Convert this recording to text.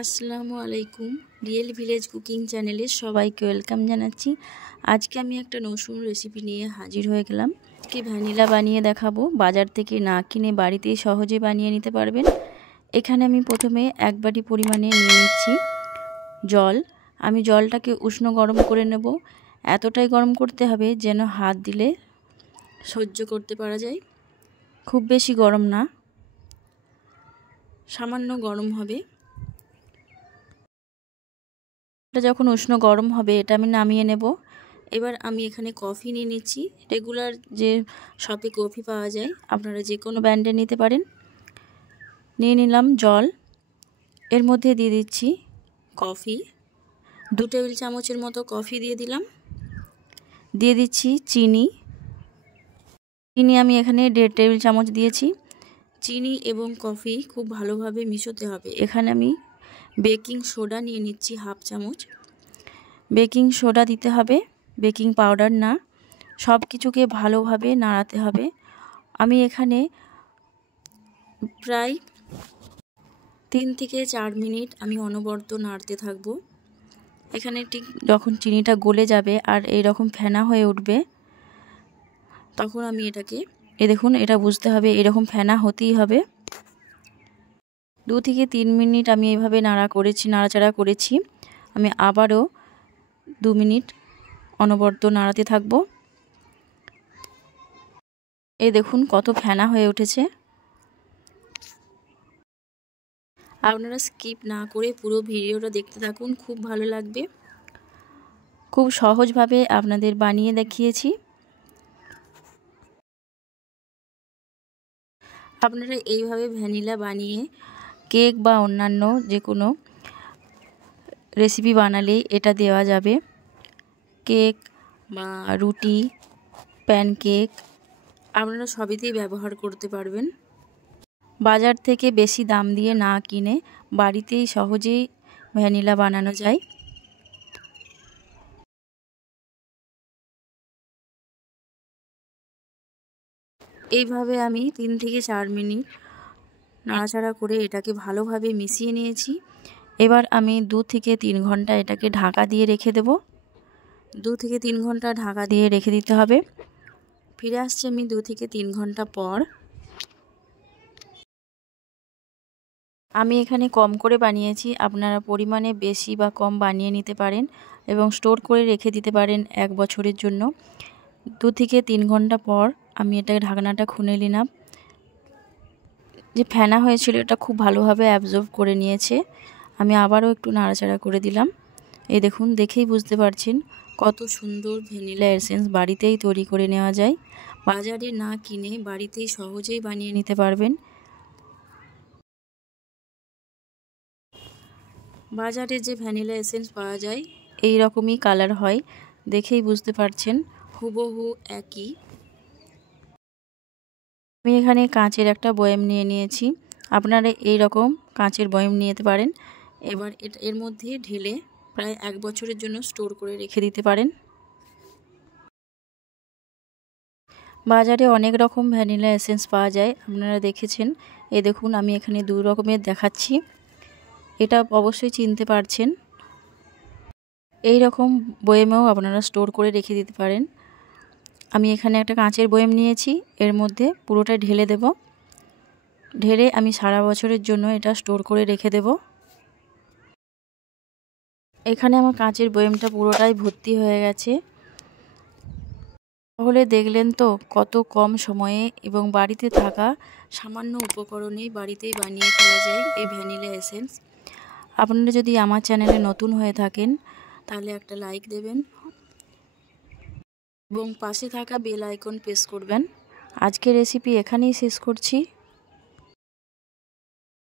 আসসালামু আলাইকুম। Real village cooking চ্যানেলে সবাইকে ওয়েলকাম জানাচ্ছি। আজকে আমি একটা নতুন রেসিপি নিয়ে হাজির হয়ে গেলাম। কি ভ্যানিলা বানিয়ে দেখাবো। বাজার থেকে না কিনে বাড়িতেই সহজে বানিয়ে নিতে পারবেন। এখানে আমি প্রথমে 1 বাটি পরিমাণে নিয়ে নিচ্ছি জল। আমি জলটাকে উষ্ণ গরম করে নেব। এতটাই গরম করতে হবে যেন হাত দিলে সহ্য করতে পারা যায়। খুব বেশি গরম না, সামান্য গরম হবে। এটা যখন উষ্ণ গরম হবে এটা আমি নামিয়ে নেব। এবার আমি এখানে কফি নিয়ে নিচ্ছি। রেগুলার যে শপে কফি পাওয়া যায়, আপনারা যে কোনো ব্র্যান্ডের নিতে পারেন। নিয়ে নিলাম জল। এর মধ্যে দিয়ে দিচ্ছি কফি, 2 টেবিল চামচের মতো কফি দিয়ে দিলাম। দিয়ে দিচ্ছি চিনি। চিনি আমি এখানে 1.5 টেবিল চামচ দিয়েছি। চিনি এবং কফি খুব ভালোভাবে মিশোতে হবে। এখানে আমি বেকিং সোডা নিয়ে নিচ্ছি 1/2 চামচ। বেকিং সোডা দিতে হবে, বেকিং পাউডার না। সব কিছুকে ভালোভাবে নাড়াতে হবে। আমি এখানে প্রায় 3 থেকে 4 মিনিট আমি অনবরত নাড়তে থাকব। এখানে ঠিক যখন চিনিটা গলে যাবে আর এইরকম ফেনা হয়ে উঠবে, তখন আমি এটাকে দেখুন, এটা বুঝতে হবে এরকম ফেনা হতেই হবে। 2 থেকে 3 মিনিট আমি এইভাবে নাড়াচাড়া করেছি। আমি আবারও 2 মিনিট অনবরত নাড়াতে থাকবো। এই দেখুন কত ফেনা হয়ে উঠেছে। আপনারা স্কিপ না করে পুরো ভিডিওটা দেখতে থাকুন, খুব ভালো লাগবে। খুব সহজভাবে আপনাদের বানিয়ে দেখিয়েছি। আপনারা এইভাবে ভ্যানিলা বানিয়ে কেক বা অন্যান্য যে কোনো রেসিপি বানালে এটা দেওয়া যাবে। কেক বা রুটি, প্যানকেক আপনারা সবইতেই ব্যবহার করতে পারবেন। বাজার থেকে বেশি দাম দিয়ে না কিনে বাড়িতেই সহজেই ভ্যানিলা বানানো যায়। এইভাবে আমি 3 থেকে 4 মিনিট নাড়াচাড়া করে এটাকে ভালোভাবে মিশিয়ে নিয়েছি। এবার আমি 2 থেকে 3 ঘন্টা এটাকে ঢাকা দিয়ে রেখে দেব। 2 থেকে 3 ঘন্টা ঢাকা দিয়ে রেখে দিতে হবে। ফিরে আসছি আমি 2 থেকে 3 ঘন্টা পর। আমি এখানে কম করে বানিয়েছি, আপনারা পরিমাণে বেশি বা কম বানিয়ে নিতে পারেন এবং স্টোর করে রেখে দিতে পারেন 1 বছরের জন্য। 2 থেকে 3 ঘন্টা পর আমি এটা ঢাকনাটা খুলে নিলাম। যে ফেনা হয়েছিল এটা খুব ভালোভাবে অ্যাবজর্ব করে নিয়েছে। আমি আবারও একটু নাড়াচাড়া করে দিলাম। এই দেখুন, দেখেই বুঝতে পারছেন কত সুন্দর ভ্যানিলা এসেন্স বাড়িতেই তৈরি করে নেওয়া যায়। বাজারে না কিনে বাড়িতেই সহজেই বানিয়ে নিতে পারবেন। বাজারে যে ভ্যানিলা এসেন্স পাওয়া যায় এই রকমই কালার হয়, দেখেই বুঝতে পারছেন হুবহু একই। আমি এখানে কাঁচের একটা বয়াম নিয়ে নিয়েছি। আপনারা এই রকম কাঁচের বয়াম নিয়ে যেতে পারেন। এবার এর মধ্যে ঢেলে প্রায় 1 বছরের জন্য স্টোর করে রেখে দিতে পারেন। বাজারে অনেক রকম ভ্যানিলা এসেন্স পাওয়া যায়, আপনারা দেখেছেন। এই দেখুন, আমি এখানে 2 রকমের দেখাচ্ছি। এটা অবশ্যই চিনতে পারছেন। এই রকম বয়ামেও আপনারা স্টোর করে রেখে দিতে পারেন। আমি এখানে একটা কাঁচের বয়াম নিয়েছি, এর মধ্যে পুরোটা ঢেলে দেব। ঢেলে আমি সারা বছরের জন্য এটা স্টোর করে রেখে দেব। এখানে আমার কাঁচের বয়ামটা পুরোটাই ভর্তি হয়ে গেছে। তাহলে দেখলেন তো কত কম সময়ে এবং বাড়িতে থাকা সামান্য উপকরণেই বাড়িতেই বানিয়ে ফেলা যায় এই ভ্যানিলা এসেন্স। আপনারা যদি আমার চ্যানেলে নতুন হয়ে থাকেন তাহলে একটা লাইক দেবেন এবং পাশে থাকা বেল আইকন প্রেস করবেন। আজকের রেসিপি এখানেই শেষ করছি।